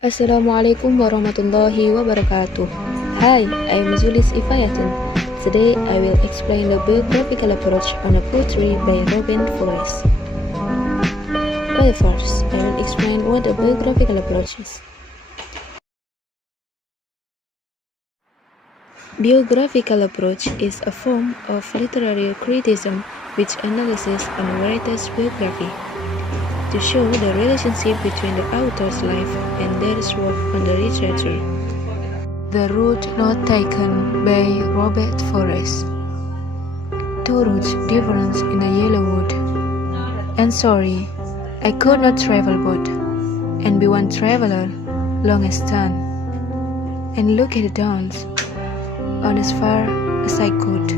Assalamualaikum warahmatullahi wabarakatuh. Hi, I'm Zulis Ifayatin. Today I will explain the biographical approach on a poetry by Robin Forrest. But first, I will explain what a biographical approach is. Biographical approach is a form of literary criticism which analyzes a writer's biography to show the relationship between the author's life and their work on the literature. The route not taken by Robert Forrest. Two routes different in a yellow wood. And sorry, I could not travel both, and be one traveler long as done, and look at the downs on as far as I could,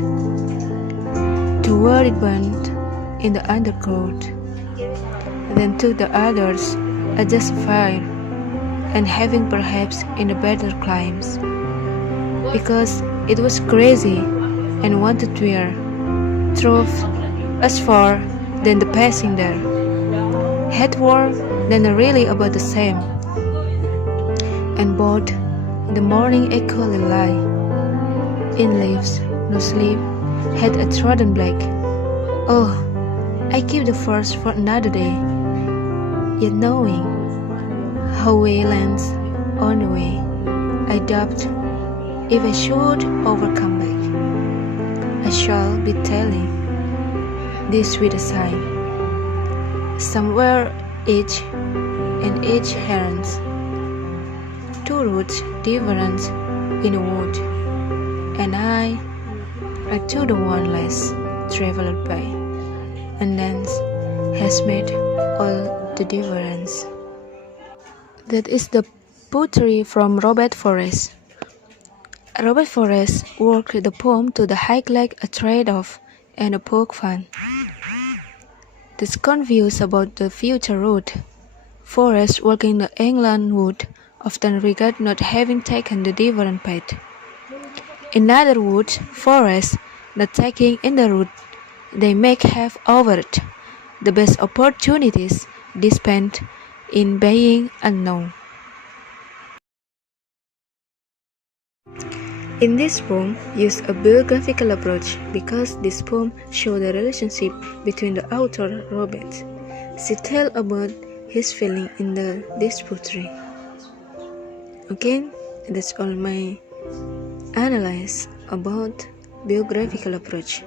to where it burned in the undergrowth. Then took the others as justified, and having perhaps in the better climes, because it was crazy and wanted wear, drove as far than the passing there, had war than really about the same, and both the morning equally lie, in leaves, no sleep, had a trodden black. Oh, I keep the first for another day, yet knowing how way lands on the way, I doubt if I should overcome back. I shall be telling this with a sigh. Somewhere each and each herons, two routes different in a wood, and I to the one less traveled by, and thence has made all the difference. That is the poetry from Robert Forrest. Robert Forrest worked the poem to the hike like a trade-off and a poke fun. This confused about the future route. Forrest working the England would often regret not having taken the different path. In other words, Forrest not taking in the route they may have offered the best opportunities they spent in being unknown. In this poem, use a biographical approach because this poem shows the relationship between the author Robert. She tells about his feeling in this poetry. Okay, that's all my analysis about biographical approach.